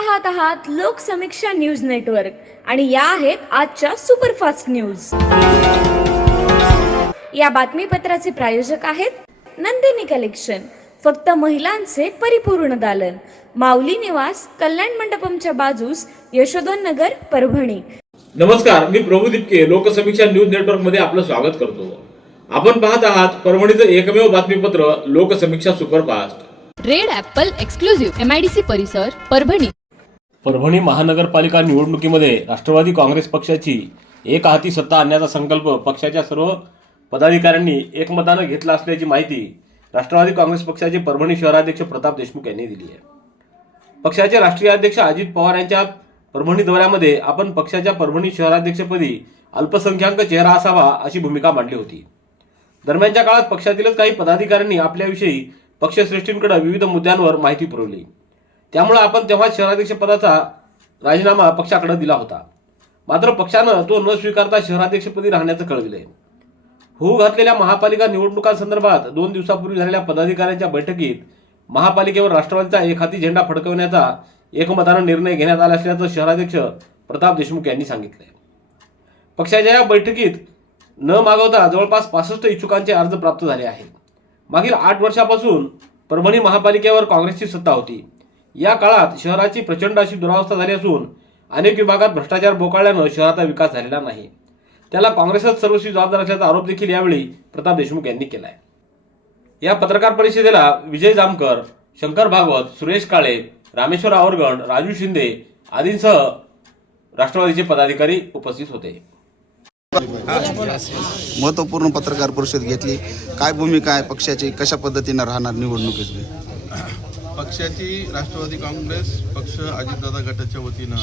पाहत आहात Loksamiksha news network आणि या आहेत आजच्या सुपरफास्ट न्यूज। या बातमीपत्राचे प्रायोजक आहेत नंदिनी कलेक्शन, फक्त महिलांचे परिपूर्ण दालन, माऊली निवास, कल्याण मंडपमच्या बाजूस, यशोधन नगर, परभणी। नमस्कार, मी प्रभू दिपके लोकसमीक्षा न्यूज नेटवर्क मध्ये आपलं स्वागत करतो। आपण पाहत आहात परभणीचं एकमेव बातमीपत्र Loksamiksha superfast. Red Apple exclusive MIDC परिसर, परभणी। परभणी महानगरपालिका निवडणुकीमध्ये राष्ट्रवादी काँग्रेस पक्षाची एक हाती सत्ता आणण्याचा संकल्प पक्षाच्या सर्व पदाधिकाऱ्यांनी एकमतानं घेतला असल्याची माहिती राष्ट्रवादी काँग्रेस पक्षाचे परभणी शहराध्यक्ष प्रताप देशमुख यांनी दिली आहे। पक्षाचे राष्ट्रीय अध्यक्ष अजित पवार यांच्या परभणी दौऱ्यामध्ये आपण पक्षाच्या परभणी शहराध्यक्षपदी अल्पसंख्याक चेहरा असावा अशी भूमिका मांडली होती। दरम्यानच्या काळात पक्षातीलच काही पदाधिकाऱ्यांनी आपल्याविषयी पक्षश्रेष्ठींकडे विविध मुद्द्यांवर माहिती पुरवली, त्यामुळे आपण तेव्हा शहराध्यक्ष पदाचा राजीनामा पक्षाकडे दिला होता। मात्र पक्षानं तो न स्वीकारता शहराध्यक्षपदी राहण्याचं कळविलंय। होऊ घातलेल्या महापालिका निवडणुकांसंदर्भात 2 दिवसापूर्वी झालेल्या पदाधिकाऱ्यांच्या बैठकीत महापालिकेवर राष्ट्रवादीचा एकहाती झेंडा फडकवण्याचा एकमतानं निर्णय घेण्यात आला असल्याचं शहराध्यक्ष प्रताप देशमुख यांनी सांगितलंय। पक्षाच्या या बैठकीत न मागवता जवळपास 65 इच्छुकांचे अर्ज प्राप्त झाले आहेत। मागील 8 वर्षापासून परभणी महापालिकेवर काँग्रेसची सत्ता होती। या काळात शहराची प्रचंड अशी दुरावस्था झाली असून अनेक विभागात भ्रष्टाचार बोकाळल्यानं शहराचा विकास झालेला नाही। त्याला काँग्रेसच सर्वस्वी जबाबदार असल्याचा आरोप देखील यावेळी प्रताप देशमुख यांनी केलाय। या पत्रकार परिषदेला विजय जामकर, शंकर भागवत, सुरेश काळे, रामेश्वर आवरगण, राजू शिंदे आदींसह राष्ट्रवादीचे पदाधिकारी उपस्थित होते। महत्वपूर्ण पत्रकार परिषद घेतली। काय भूमिका आहे पक्षाची, कशा पद्धतीने राहणार निवडणुकीची? पक्षाची राष्ट्रवादी काँग्रेस पक्ष अजितदादा गटाच्या वतीनं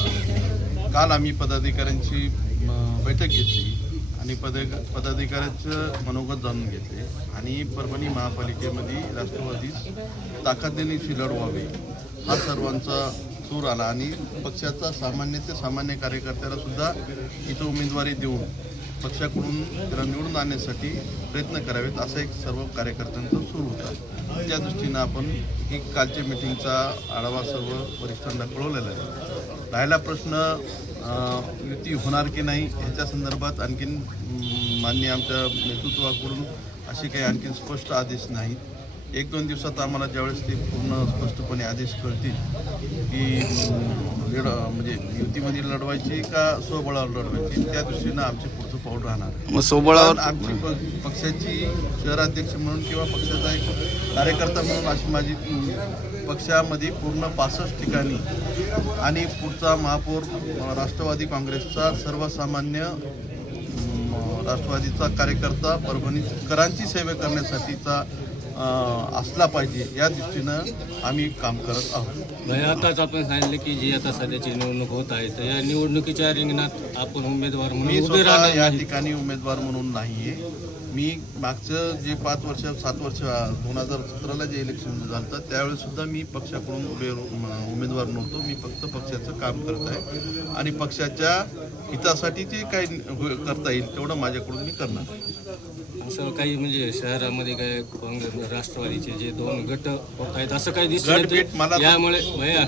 काल आम्ही पदाधिकाऱ्यांची बैठक घेतली आणि पदाधिकाऱ्यांचं मनोगत जाणून घेतले आणि परभणी महापालिकेमध्ये राष्ट्रवादी ताकदीने लढवावे हा सर्वांचा सूर आला आणि पक्षाचा सामान्य ते सामान्य कार्यकर्त्याला सुद्धा इथं उमेदवारी देऊन पक्षाकडून त्याला निवडून आणण्यासाठी प्रयत्न करावेत असा एक सर्व कार्यकर्त्यांचा सूर होता। त्या दृष्टीनं आपण एक कालच्या मीटिंगचा आढावा सर्व वरिष्ठांना कळवलेला आहे। राहिला प्रश्न युती होणार की नाही ह्याच्या संदर्भात आणखीन मान्य आमच्या नेतृत्वाकडून असे काही आणखीन स्पष्ट आदेश नाहीत। 1-2 दिवसात आम्हाला ज्यावेळेस ते पूर्ण स्पष्टपणे आदेश कळतील की म्हणजे युतीमध्ये लढवायची का स्वबळावर लढवायची त्या दृष्टीनं आमचे पुढचं पाऊल राहणार। मग स्वबळावर आमची पक्षाची शहराध्यक्ष म्हणून किंवा पक्षाचा एक कार्यकर्ता म्हणून अशी माझी पक्षामध्ये पूर्ण 65 ठिकाणी आणि पुढचा महापौर राष्ट्रवादी काँग्रेसचा सर्वसामान्य राष्ट्रवादीचा कार्यकर्ता परभणीकरांची सेवा करण्यासाठीचा असला पाहिजे या दृष्टीनं आम्ही काम करत आहोत। आताच आपण सांगितले की जी आता सध्याची निवडणूक होत आहे तर या निवडणुकीच्या रिंगणात आपण उमेदवार म्हणून उभे राहणार या ठिकाणी उमेदवार म्हणून नाहीये। मी मागचं जे 7 वर्ष 2017ला जे इलेक्शन झालं त्यावेळेस सुद्धा मी पक्षाकडून उमेदवार नव्हतो। मी फक्त पक्षाचं काम करत आहे आणि पक्षाच्या हितासाठी जे काही करता येईल तेवढं माझ्याकडून मी करणार आहे। असं काही म्हणजे शहरामध्ये काय काँग्रेस राष्ट्रवादीचे जे 2 गट होत आहेत असं काही दिसत यामुळे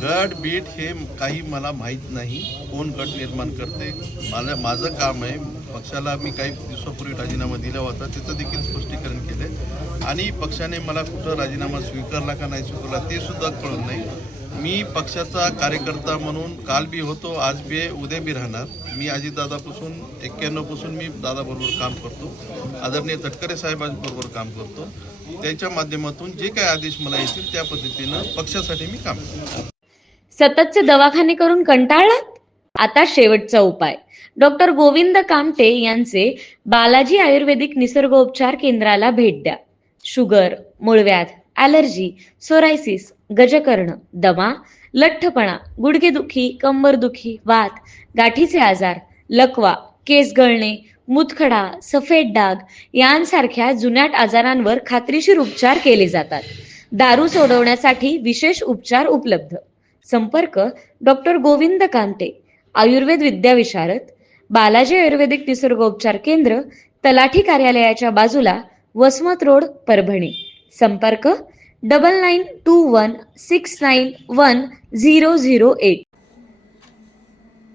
गट बीट हे काही मला माहीत नाही, कोण गट निर्माण करते। माझं काम आहे पक्षाला मी काही दिवसापूर्वी राजीनामा दिला होता त्याचं देखील स्पष्टीकरण केलं आणि पक्षाने मला कुठं राजीनामा स्वीकारला का नाही स्वीकारला ते सुद्धा कळलं नाही। मी पक्षाचा कार्यकर्ता म्हणून काल बी होतो, आज बी उद्या बी राहणार। मी अजितदादापासून 91 पासून मी दादाबरोबर काम करतो, आदरणीय तटकरे साहेबांबरोबर काम करतो। त्याच्या माध्यमातून जे काही आदेश मला येतील त्या पद्धतीनं पक्षासाठी मी काम करतो। सततचे दवाखाने करून कंटाळलात? आता शेवटचा उपाय। डॉक्टर गोविंद कामटे यांचे बालाजी आयुर्वेदिक निसर्गोपचार केंद्राला भेट द्या। शुगर, मूळव्याध, ॲलर्जी, सोरायसिस, गजकर्ण, दमा, लठ्ठपणा, गुडघेदुखी, कंबरदुखी, वात, गाठीचे आजार, लकवा, केस गळणे, मुतखडा, सफेद डाग यांसारख्या जुनाट आजारांवर खात्रीशीर उपचार केले जातात। दारू सोडवण्यासाठी विशेष उपचार उपलब्ध। संपर्क डॉक्टर गोविंद कामटे, आयुर्वेद विद्याविशारद, बालाजी आयुर्वेदिक निसर्गोपचार केंद्र, तलाठी कार्यालयाच्या बाजूला, वसमत रोड, परभणी। संपर्क 9921691008।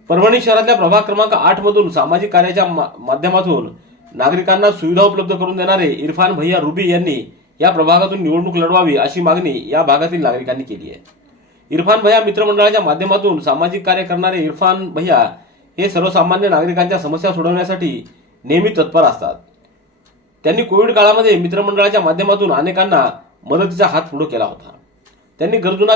परभणी शहरातल्या प्रभाग क्रमांक 8 मधून सामाजिक कार्याच्या माध्यमातून नागरिकांना सुविधा उपलब्ध करून देणारे इरफान भैया रुबी यांनी या प्रभागातून निवडणूक लढवावी अशी मागणी या भागातील नागरिकांनी केली आहे. इरफान भैया मित्रमंडळाच्या माध्यमातून सामाजिक कार्य करणारे इरफान भैया हे सर्वसामान्य नागरिकांच्या समस्या सोडवण्यासाठी नेहमी तत्पर असतात. त्यांनी कोविड काळामध्ये मित्रमंडळाच्या माध्यमातून अनेकांना मदतीचा हात पुढे केला होता. त्यांनी गरजूंना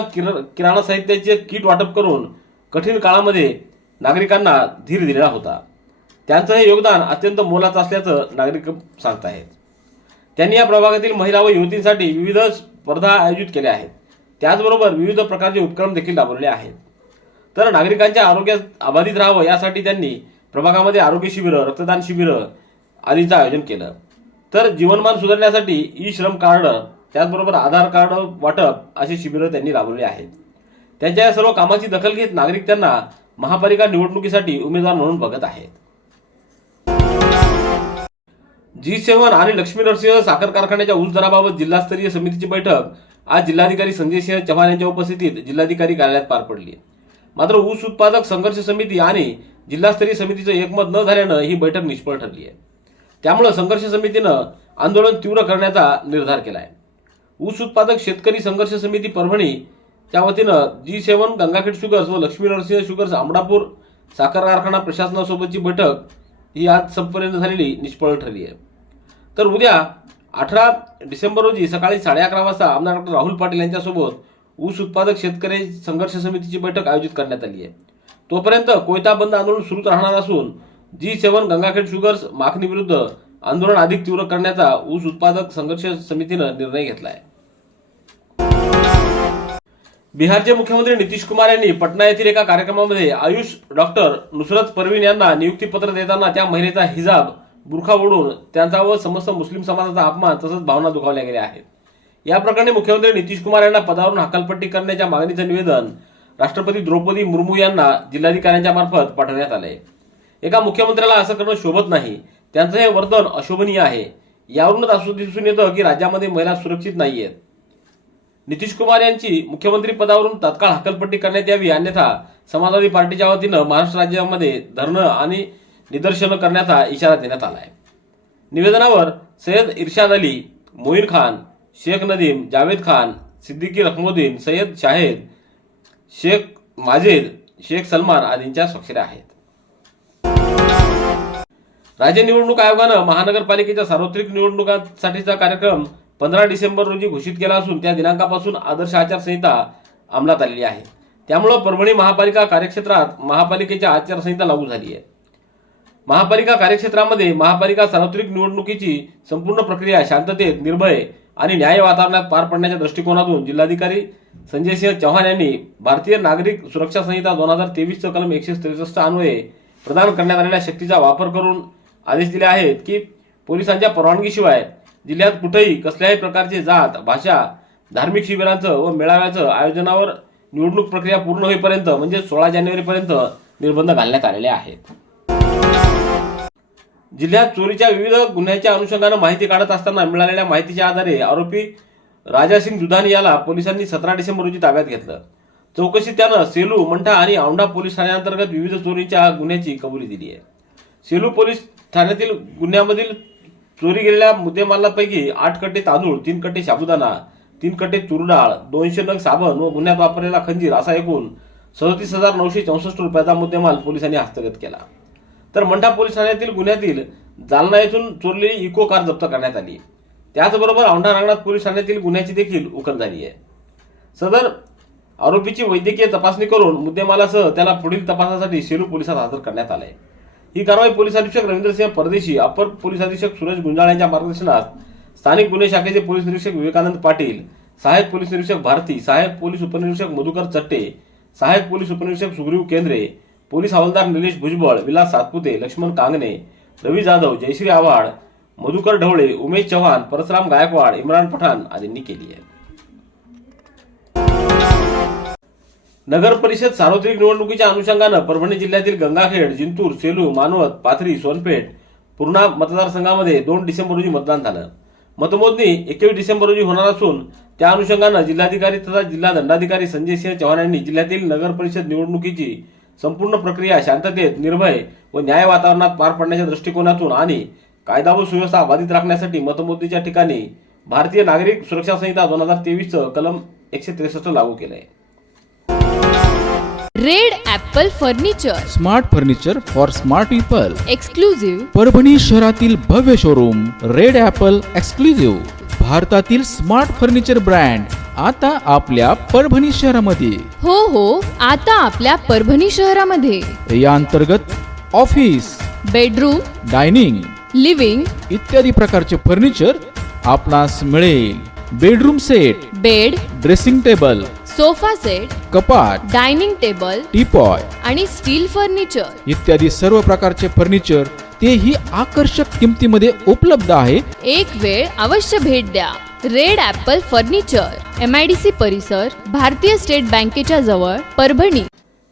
किराणा साहित्याचे किट वाटप करून कठीण काळामध्ये नागरिकांना धीर दिलेला होता. त्यांचं हे योगदान अत्यंत मोलाचं असल्याचं नागरिक सांगत आहेत. त्यांनी या प्रभागातील महिला व युवतींसाठी विविध स्पर्धा आयोजित केल्या आहेत. त्याचबरोबर विविध प्रकारचे उपक्रम देखील राबवले आहेत. तर नागरिकांच्या आरोग्यात अबाधित राहावं यासाठी त्यांनी प्रभागामध्ये आरोग्य शिबिरं, रक्तदान शिबिरं आदींचं आयोजन केलं. तर जीवनमान सुधारण्यासाठी ई श्रम कार्ड, त्याचबरोबर आधार कार्ड वाटप असे शिबिरं त्यांनी राबवले आहेत. त्यांच्या या सर्व कामाची दखल घेत नागरिक त्यांना महापालिका निवडणुकीसाठी उमेदवार म्हणून बघत आहेत. G7 आणि लक्ष्मी नरसिंह साखर कारखान्याच्या ऊस दराबाबत जिल्हास्तरीय समितीची बैठक आज जिल्हाधिकारी संजय सिंह चव्हाण यांच्या उपस्थितीत जिल्हाधिकारी कार्यालयात पार पडली. मात्र ऊस उत्पादक संघर्ष समिती आणि जिल्हास्तरीय समितीचं एकमत न झाल्यानं ही बैठक निष्फळ ठरली आहे. त्यामुळे संघर्ष समितीनं आंदोलन तीव्र करण्याचा निर्धार केला आहे. ऊस उत्पादक शेतकरी संघर्ष समिती परभणीच्या वतीनं G7 गंगाखेड शुगर्स व लक्ष्मी नरसिंह शुगर्स आंबडापूर साखर कारखाना प्रशासनासोबतची बैठक ही आज संपन्न झालेली निष्फळ ठरली आहे. तर उद्या 18 डिसेंबर रोजी सकाळी 11:30 वाजता आमदार डॉक्टर राहुल पाटील यांच्यासोबत ऊस उत्पादक शेतकरी संघर्ष समितीची बैठक आयोजित करण्यात आली आहे. तोपर्यंत कोयता बंद आंदोलन सुरूच राहणार असून G7 गंगाखेड शुगर्स मागणीविरुद्ध आंदोलन अधिक तीव्र करण्याचा ऊस उत्पादक संघर्ष समितीनं निर्णय घेतला आहे. बिहारचे मुख्यमंत्री नितीश कुमार यांनी पटना येथील एका कार्यक्रमामध्ये आयुष डॉक्टर नुसरत परवीन यांना नियुक्तीपत्र देताना त्या महिलेचा हिजाब, बुरखा ओढून त्यांचा व समस्त मुस्लिम समाजाचा अपमान तसंच भावना दुखावल्या गेल्या आहेत. या प्रकरणी मुख्यमंत्री नितीश कुमार यांना पदावरून हकालपट्टी करण्याच्या मागणीचं निवेदन राष्ट्रपती द्रौपदी मुर्मू यांना जिल्हाधिकाऱ्यांच्या मार्फत पाठवण्यात आलंय. एका मुख्यमंत्र्याला असं करणं शोभत नाही. त्यांचं हे वर्तन अशोभनीय आहे. यावरूनच असं दिसून येतं की राज्यामध्ये महिला सुरक्षित नाहीयेत. नितीश कुमार यांची मुख्यमंत्री पदावरून तात्काळ हकालपट्टी करण्यात यावी, अन्यथा समाजवादी पार्टीच्या वतीनं महाराष्ट्र राज्यामध्ये धरणं आणि निदर्शनं करण्याचा इशारा देण्यात आला आहे. निवेदनावर सय्यद इर्शाद अली, मोईन खान, शेख नदीम, जावेद खान, सिद्दीकी रखमुद्दीन, सय्यद शाहेद, शेख माजिद, शेख सलमान आदींच्या स्वाक्षऱ्या आहेत. राज्य निवडणूक आयोगानं महानगरपालिकेच्या सार्वत्रिक निवडणुकांसाठीचा कार्यक्रम 15 डिसेंबर रोजी घोषित केला असून त्या दिनांकापासून आदर्श आचारसंहिता अंमलात आलेली आहे. त्यामुळे परभणी महापालिका कार्यक्षेत्रात महापालिकेची आचारसंहिता लागू झाली आहे. महापालिका कार्यक्षेत्रामध्ये महापालिका सार्वत्रिक निवडणुकीची संपूर्ण प्रक्रिया शांततेत, निर्भय आणि न्याय्य वातावरणात पार पडण्याच्या दृष्टिकोनातून जिल्हाधिकारी संजय सिंह चव्हाण यांनी भारतीय नागरिक सुरक्षा संहिता 2023 कलम 163 अन्वये प्रदान करण्यात आलेल्या शक्तीचा वापर करून आदेश दिले आहेत की पोलिसांच्या परवानगीशिवाय जिल्ह्यात कुठेही कसल्याही प्रकारचे जात, भाषा, धार्मिक शिबिरांचं व मेळाव्याचं आयोजनावर निवडणूक प्रक्रिया पूर्ण होईपर्यंत म्हणजे 16 जानेवारीपर्यंत निर्बंध घालण्यात आलेले आहेत. जिल्ह्यात चोरीच्या विविध गुन्ह्याच्या अनुषंगानं माहिती काढत असताना मिळालेल्या माहितीच्या आधारे आरोपी राजासिंग दुधानी याला पोलिसांनी 17 डिसेंबर रोजी ताब्यात घेतलं. चौकशीत त्यानं सेलू, मंठा आणि औंढा पोलीस ठाण्याअंतर्गत विविध चोरीच्या गुन्ह्याची कबुली दिली आहे. सेलू पोलीस ठाण्यातील गुन्ह्यामधील चोरी गेलेल्या मुद्देमालापैकी 8 कट्टे तांदूळ, 3 कट्टे साबुदाणा, 3 कट्टे तूर डाळ, 200 नग साबण व गुन्ह्यात वापरलेला खंजीर असा एकूण 37,964 रुपयाचा मुद्देमाल पोलिसांनी हस्तगत केला. तर मंठा पोलीस ठाण्यातील गुन्ह्यातील जालना येथून चोरलेली इको कार जप्त करण्यात आली. त्याचबरोबर औंढा नागनाथ पोलीस ठाण्यातील गुन्ह्याची देखील उकल झाली आहे. सदर आरोपीची वैद्यकीय तपासणी करून मुद्देमालासह त्याला पुढील तपासासाठी सेलू पोलिसात हजर करण्यात आले. ही कारवाई पोलीस अधीक्षक रवींद्रसिंह परदेशी, अपर पोलीस अधीक्षक सुरेश गुंजाळ यांच्या मार्गदर्शनात स्थानिक गुन्हे शाखेचे पोलीस निरीक्षक विवेकानंद पाटील, सहाय्यक पोलीस निरीक्षक भारती, सहाय्यक पोलीस उपनिरीक्षक मधुकर चट्टे, सहाय्यक पोलीस उपनिरीक्षक सुग्रीव केंद्रे, पोलीस हवालदार निलेश भुजबळ, विलास सातपुते, लक्ष्मण कांगणे, रवी जाधव, जयश्री आव्हाड, मधुकर ढवळे, उमेश चव्हाण, परशुराम गायकवाड, इम्रान पठाण आदींनी केली आहे. नगर परिषद सार्वत्रिक निवडणुकीच्या अनुषंगानं परभणी जिल्ह्यातील गंगाखेड, जिंतूर, सेलू, मानवत, पाथरी, सोनपेठ, पूर्णा मतदारसंघामध्ये 2 डिसेंबर रोजी मतदान झालं. मतमोजणी 21 डिसेंबर रोजी होणार असून त्या अनुषंगानं जिल्हाधिकारी तथा जिल्हा दंडाधिकारी संजय सिंह चव्हाण यांनी जिल्ह्यातील नगर परिषद निवडणुकीची संपूर्ण प्रक्रिया शांततेत, निर्भय व न्याय वातावरणात पार पाडण्याच्या दृष्टिकोनातून आणि कायदा व सुव्यवस्था बाधित राखण्यासाठी मतमोजणीच्या ठिकाणी भारतीय नागरिक सुरक्षा संहिता 2023 कलम 163 लागू केलंय. Red Apple furniture, smart furniture for smart people. Exclusive Parbhani शहरातील भव्य शोरूम रेड ॲपल एक्सक्लुझिव्ह, भारतातील स्मार्ट फर्निचर ब्रँड आता आपल्या परभणी शहरामध्ये. हो आता आपल्या परभणी शहरामध्ये. या अंतर्गत ऑफिस, बेडरूम, डायनिंग, लिव्हिंग, इत्यादी प्रकारचे फर्निचर आपणास मिळेल. Bedroom set, bed, dressing table, sofa set, कपाट, डायनिंग टेबल टीपॉय आणि स्टील फर्निचर इत्यादी सर्व प्रकारचे फर्निचर तेही आकर्षक किमतीमध्ये उपलब्ध आहे. एक वेळ अवश्य भेट द्या. रेड ॲपल फर्निचर, MIDC परिसर, भारतीय स्टेट बँकेच्या जवळ, परभणी.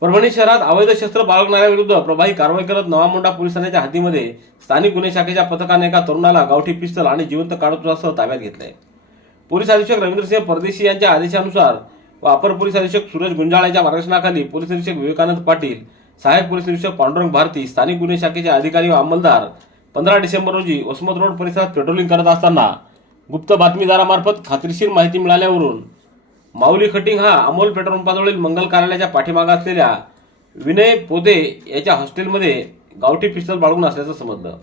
परभणी शहरात अवैध शस्त्र बाळगणाऱ्याविरुद्ध प्रभावी कारवाई करत नवा मोंढा पोलीस ठाण्याच्या हद्दीमध्ये स्थानिक गुन्हे शाखेच्या पथकाने एका तरुणाला गावठी पिस्तल आणि जिवंत काडतुसासह ताब्यात घेतले. पोलीस अधीक्षक रवींद्रसिंह परदेशी यांच्या आदेशानुसार व अपर पोलीस अधीक्षक सूरज गुंजाळ यांच्या मार्गदर्शनाखाली पोलीस निरीक्षक विवेकानंद पाटील, सहाय्यक पोलीस निरीक्षक पांडुरंग भारती, स्थानिक गुन्हे शाखेचे अधिकारी व अंमलदार 15 डिसेंबर रोजी वसमत रोड परिसरात पेट्रोलिंग करत असताना गुप्त बातमीदारामार्फत खात्रीशीर माहिती मिळाल्यावरून माऊली खटिंग हा अमोल पेट्रोल पंपाजवळील मंगल कार्यालयाच्या पाठीमागे असलेल्या विनय पोते याच्या हॉस्टेलमध्ये गावठी पिस्तल बाळगून असल्याचं समजलं.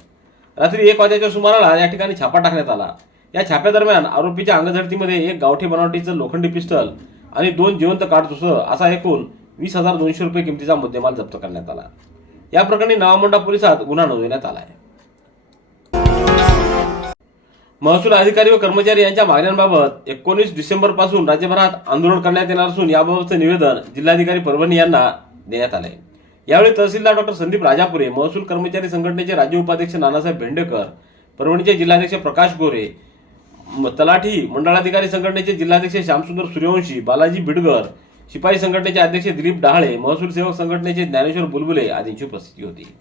रात्री 1 वाजेच्या सुमाराला या ठिकाणी छापा टाकण्यात आला. या छाप्यादरम्यान आरोपीच्या अंगझडतीमध्ये एक गावठी बनावटीचं लोखंडी पिस्टल आणि 2 जिवंत काडतुसं असा एकूण 20,200 रुपये किमतीचा मुद्देमाल जप्त करण्यात आला. या प्रकरणी नवा मोंढा पोलिसात गुन्हा नोंदवण्यात आला आहे. महसूल अधिकारी व कर्मचारी यांच्या मागण्यांबाबत 19 डिसेंबर पासून राज्यभरात आंदोलन करण्यात येणार असून याबाबतचे निवेदन जिल्हाधिकारी परभणी यांना देण्यात आले. यावेळी तहसीलदार डॉक्टर संदीप राजापुरे, महसूल कर्मचारी संघटनेचे राज्य उपाध्यक्ष नानासाहेब भेंडेकर, परभणीचे जिल्हाध्यक्ष प्रकाश गोरे, तलाठी मंडळाधिकारी संघटनेचे जिल्हाध्यक्ष श्यामसुंदर सूर्यवंशी, बालाजी बिडगर, शिपाई संघटनेचे अध्यक्ष दिलीप डहाळे, महसूल सेवक संघटनेचे ज्ञानेश्वर बुलबुले आदींची उपस्थिती होती.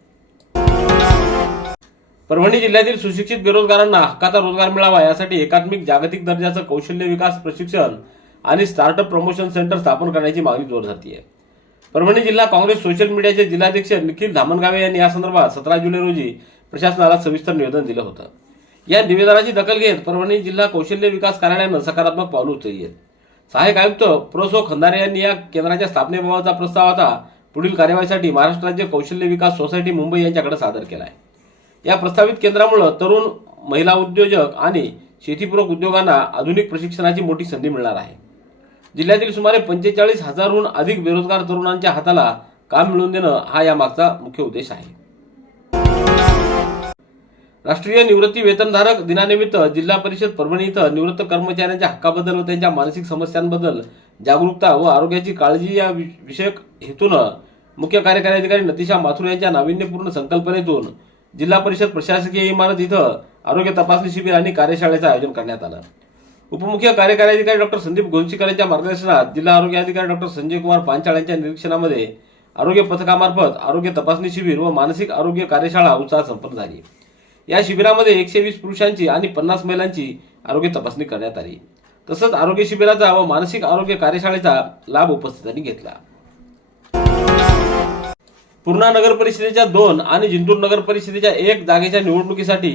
परभणी जिल्ह्यातील सुशिक्षित बेरोजगारांना हक्काचा रोजगार मिळावा यासाठी एकात्मिक जागतिक दर्जाचं कौशल्य विकास प्रशिक्षण आणि स्टार्टअप प्रमोशन सेंटर स्थापन करण्याची मागणी जोर धरते. परभणी जिल्हा काँग्रेस सोशल मीडियाचे जिल्हाध्यक्ष निखिल धामणगावे यांनी या संदर्भात 17 जुलै रोजी प्रशासनाला सविस्तर निवेदन दिलं होतं. या निवेदनाची दखल घेत परभणी जिल्हा कौशल्य विकास कार्यालयानं सकारात्मक पावलं उचलली आहेत. सहाय्यक आयुक्त प्रो. खंदारे यांनी या केंद्राच्या स्थापनेबाबतचा प्रस्ताव आता पुढील कार्यवाहीसाठी महाराष्ट्र राज्य कौशल्य विकास सोसायटी मुंबई यांच्याकडे सादर केला आहे. या प्रस्तावित केंद्रामुळे तरुण, महिला उद्योजक आणि शेतीपूरक उद्योगांना आधुनिक प्रशिक्षणाची मोठी संधी मिळणार आहे. जिल्ह्यातील सुमारे 45,000हून अधिक बेरोजगार तरुणांच्या हाताला काम मिळवून देणं हा यामागचा मुख्य उद्देश आहे. राष्ट्रीय निवृत्ती वेतनधारक दिनानिमित्त जिल्हा परिषद परभणी इथं निवृत्त कर्मचाऱ्यांच्या हक्काबद्दल व त्यांच्या मानसिक समस्यांबद्दल जागरूकता व आरोग्याची काळजी या विषयक हेतूनं मुख्य कार्यकारी अधिकारी नतिशा माथुर यांच्या नाविन्यपूर्ण संकल्पनेतून जिल्हा परिषद प्रशासकीय इमारत इथं आरोग्य तपासणी शिबिर आणि कार्यशाळेचं आयोजन करण्यात आलं. उपमुख्य कार्यकारी अधिकारी डॉक्टर संदीप घोंशीकर यांच्या मार्गदर्शनात जिल्हा आरोग्य अधिकारी डॉक्टर संजय कुमार पांचाळ यांच्या निरीक्षणामध्ये आरोग्य पथकामार्फत आरोग्य तपासणी शिबिर व मानसिक आरोग्य कार्यशाळा उत्साहात संपन्न झाली. या शिबिरामध्ये 120 पुरुषांची आणि 50 महिलांची आरोग्य तपासणी करण्यात आली. तसंच आरोग्य शिबिराचा व मानसिक आरोग्य कार्यशाळेचा लाभ उपस्थितांनी घेतला. पूर्णा नगर परिषदेच्या 2 आणि जिंतूर नगर परिषदेच्या 1 जागेच्या निवडणुकीसाठी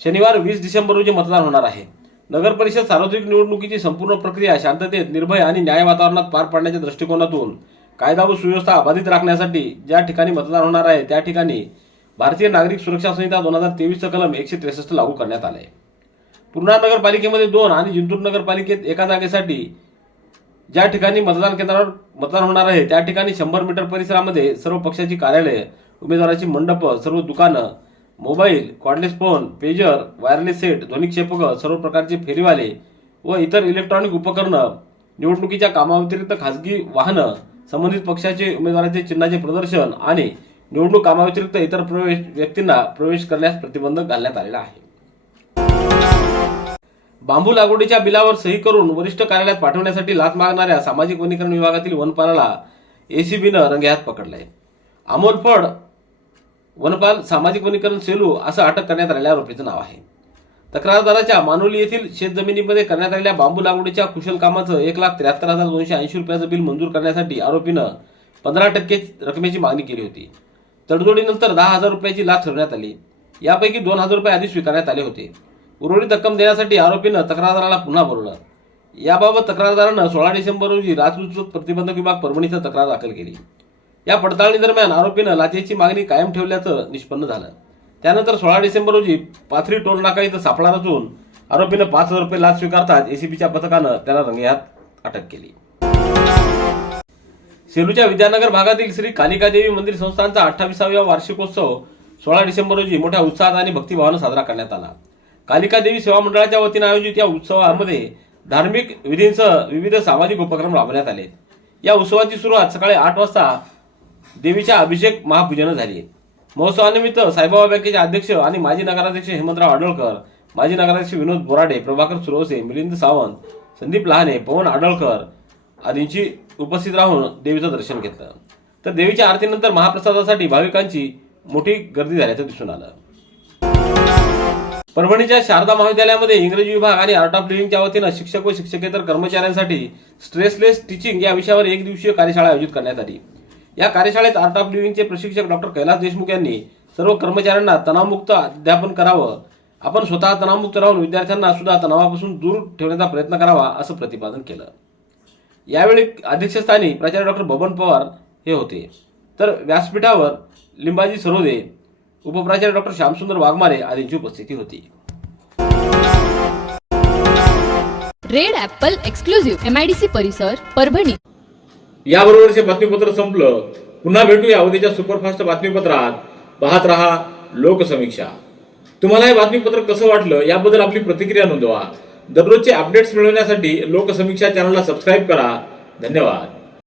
शनिवार 20 डिसेंबर रोजी मतदान होणार आहे. नगर परिषद सार्वत्रिक निवडणुकीची संपूर्ण प्रक्रिया शांततेत, निर्भय आणि न्याय वातावरणात पार पाडण्याच्या दृष्टिकोनातून कायदा व सुव्यवस्था बाधित राखण्यासाठी ज्या ठिकाणी मतदान होणार आहे त्या ठिकाणी भारतीय नागरिक सुरक्षा संहिता 2023 कलम 163 लागू करण्यात आले. पूर्णा नगरपालिकेमध्ये 2 आणि जिंतूर नगरपालिकेत 1 जागेसाठी ज्या ठिकाणी मतदान केंद्रावर मतदान होणार आहे त्या ठिकाणी 100 मीटर परिसरामध्ये सर्व पक्षाची कार्यालय, उमेदवाराची मंडप, सर्व दुकानं, mobile, cordless phone, pager, wireless set, ध्वनिक्षेपक, सर्व प्रकारचे फेरीवाले व इतर इलेक्ट्रॉनिक उपकरणं, निवडणुकीच्या कामाव्यतिरिक्त खासगी वाहनं, संबंधित पक्षाचे उमेदवाराचे चिन्हाचे प्रदर्शन आणि निवडणूक कामाव्यतिरिक्त इतर व्यक्तींना प्रवेश करण्यास प्रतिबंध घालण्यात आलेला आहे. बांबू लागवडीच्या बिलावर सही करून वरिष्ठ कार्यालयात पाठवण्यासाठी लाच मागणाऱ्या सामाजिक वनीकरण विभागातील वनपालाला एसीबीनं रंगेहात पकडलंय. अमोल फड वनपाल सामाजिक वनीकरण सेलू असं अटक करण्यात आलेल्या आरोपीचं नाव आहे. तक्रारदाराच्या मानोली येथील शेतजमिनीमध्ये करण्यात आलेल्या बांबू लागवडीच्या कुशल कामाचं 1,73,280 रुपयाचं बिल मंजूर करण्यासाठी आरोपीनं 15% रकमेची मागणी केली होती. तडजोडीनंतर 10,000 रुपयाची लाच ठरवण्यात आली. यापैकी 2,000 रुपये आधी स्वीकारण्यात आले होते. उर्वरित रक्कम देण्यासाठी आरोपीनं तक्रारदाराला पुन्हा बोलवलं. याबाबत तक्रारदारानं 16 डिसेंबर रोजी लाचलुचपत प्रतिबंधक विभाग परभणी इथं तक्रार दाखल केली. या पडताळणी दरम्यान आरोपीनं लाचेची मागणी कायम ठेवल्याचं निष्पन्न झालं. त्यानंतर 16 डिसेंबर रोजी पाथरी टोल नाका इथं सापळा रचून आरोपीनं 5,000 रुपये लाच स्वीकारताच एसीबीच्या पथकानं त्याला रंगेहात अटक केली. सेलूच्या विद्यानगर भागातील श्री कालिका देवी मंदिर संस्थानचा 28वा वार्षिकोत्सव 16 डिसेंबर रोजी मोठ्या उत्साहात आणि भक्तिभावानं साजरा करण्यात आला. कालिका देवी सेवा मंडळाच्या वतीनं आयोजित या उत्सवामध्ये धार्मिक विधींसह विविध सामाजिक उपक्रम राबवण्यात आले. या उत्सवाची सुरुवात सकाळी 8 वाजता देवीच्या अभिषेक महापूजन झाली. महोत्सवानिमित्त साईबाबा बँकेचे अध्यक्ष आणि माजी नगराध्यक्ष हेमंतराव आडळकर, माजी नगराध्यक्ष विनोद बोराडे, प्रभाकर सुरवसे, मिलिंद सावंत, संदीप लहाने, पवन आडळकर आदींची उपस्थित राहून देवीचं दर्शन घेतलं. तर देवीच्या आरतीनंतर महाप्रसादासाठी भाविकांची मोठी गर्दी झाल्याचं दिसून आलं. परभणीच्या शारदा महाविद्यालयामध्ये इंग्रजी विभाग आणि आर्ट ऑफ लिव्हिंगच्या वतीनं शिक्षक व शिक्षकेतर कर्मचाऱ्यांसाठी स्ट्रेसलेस टीचिंग या विषयावर 1 दिवसीय कार्यशाळा आयोजित करण्यात आली. या कार्यशाळेत आर्ट ऑफ लिव्हिंगचे प्रशिक्षक डॉक्टर कैलास देशमुख यांनी सर्व कर्मचाऱ्यांना तणावमुक्त अध्यापन करावं, आपण स्वतः तणावमुक्त राहून विद्यार्थ्यांना सुद्धा तणावापासून दूर ठेवण्याचा प्रयत्न करावा असं प्रतिपादन केलं. यावेळी अध्यक्षस्थानी प्राचार्य डॉक्टर बबन पवार हे होते. तर व्यासपीठावर लिंबाजी सरोदे, उपप्राचार्य डॉक्टर श्यामसुंदर वाघमारे आदींची उपस्थिती होती. रेड ॲपल एक्सक्लुझिव्ह MIDC परिसर परभणी. याबरोबरचे बातमीपत्र संपलं. पुन्हा भेटूया उद्याच्या सुपरफास्ट बातमीपत्रात. पाहत रहा लोकसमीक्षा. तुम्हाला हे बातमीपत्र कसं वाटलं याबद्दल आपली प्रतिक्रिया नोंदवा. दररोजचे अपडेट्स मिळवण्यासाठी लोकसमीक्षा चॅनलला सबस्क्राईब करा. धन्यवाद.